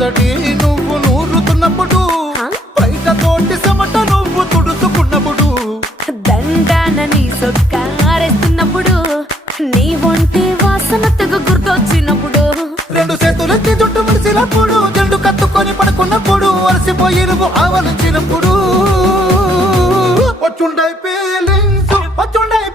అలసటి నువ్వు నూరుతున్నప్పుడు, బయట తోటి చెమట నువ్వు తుడుచుకున్నప్పుడు, దండాన నీ సొక్క ఆరేస్తున్నప్పుడు, నీ ఒంటి వాసన తెగ గుర్తొచ్చినప్పుడు, రెండు చేతులెత్తి జుట్టు ముడిసినప్పుడు, జండు కత్తుకొని పడుకున్నప్పుడు, అలసిపోయి నువ్వు ఆవలించినప్పుడు